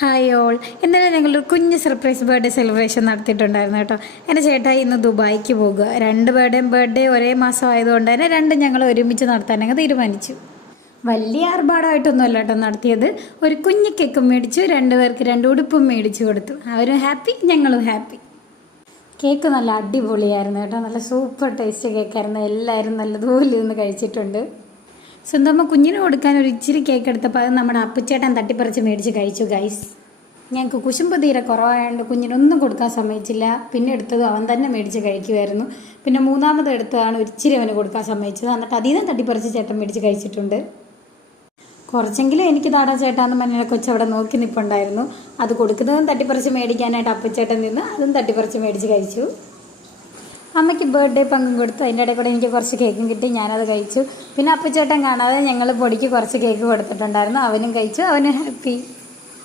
Hi all. ഇന്നലെ ഞങ്ങളൊരു കുഞ്ഞ് സർപ്രൈസ് ബർത്ത്ഡേ സെലിബ്രേഷൻ നടത്തിയിട്ടുണ്ടായിരുന്നു കേട്ടോ. എൻ്റെ ചേട്ടായി ഇന്ന് ദുബായിക്ക് പോകുക. രണ്ട് ബർത്ത്ഡേ ഒരേ മാസം ആയതുകൊണ്ട് തന്നെ രണ്ടും ഞങ്ങൾ ഒരുമിച്ച് നടത്താനങ്ങ് തീരുമാനിച്ചു. വലിയ ആർഭാടമായിട്ടൊന്നുമല്ല കേട്ടോ നടത്തിയത്. ഒരു കുഞ്ഞ് കേക്കും മേടിച്ചു, രണ്ടുപേർക്ക് രണ്ട് ഉടുപ്പും മേടിച്ചു കൊടുത്തു. അവരും ഹാപ്പി, ഞങ്ങളും ഹാപ്പി. കേക്ക് നല്ല അടിപൊളിയായിരുന്നു കേട്ടോ. നല്ല സൂപ്പർ ടേസ്റ്റ് കേക്കായിരുന്നു. എല്ലാവരും നല്ലതുപോലെ ഇരുന്ന് കഴിച്ചിട്ടുണ്ട്. സ്വന്തമ്മ കുഞ്ഞിന് കൊടുക്കാൻ ഒരു ഇച്ചിരി കേക്ക് എടുത്തപ്പോൾ അത് നമ്മുടെ അപ്പുച്ചേട്ടൻ തട്ടിപ്പറിച്ച് മേടിച്ച് കഴിച്ചു ഗൈസ്. ഞങ്ങൾക്ക് കുശുമ്പ് തീരെ കുറവായതുകൊണ്ട് കുഞ്ഞിനൊന്നും കൊടുക്കാൻ സമ്മതിച്ചില്ല. പിന്നെ എടുത്തത് അവൻ തന്നെ മേടിച്ച് കഴിക്കുമായിരുന്നു. പിന്നെ മൂന്നാമത് എടുത്തതാണ് ഒരിച്ചിരി അവന് കൊടുക്കാൻ സമ്മതിച്ചത്. എന്നിട്ട് അതിൽ നിന്ന് തട്ടിപ്പറിച്ച് ചേട്ടൻ മേടിച്ച് കഴിച്ചിട്ടുണ്ട്. കുറച്ചെങ്കിലും എനിക്ക് താടാ ചേട്ടാന്ന് മഞ്ഞ കൊച്ചവിടെ നോക്കി നിൽപ്പുണ്ടായിരുന്നു. അത് കൊടുക്കുന്നതും തട്ടിപ്പറിച്ച് മേടിക്കാനായിട്ട് അപ്പുച്ചേട്ടൻ നിന്ന് അതും തട്ടിപ്പറിച്ച് മേടിച്ച് കഴിച്ചു. അമ്മയ്ക്ക് ബർത്ത്ഡേ പങ്കും കൊടുത്തു. അതിൻ്റെ ഇടയിൽ കൂടെ എനിക്ക് കുറച്ച് കേക്കും കിട്ടി, ഞാനത് കഴിച്ചു. പിന്നെ അപ്പുച്ചേട്ടൻ കാണാതെ ഞങ്ങൾ പൊടിക്ക് കുറച്ച് കേക്ക് കൊടുത്തിട്ടുണ്ടായിരുന്നു, അവനും കഴിച്ചു, അവനും ഹാപ്പി.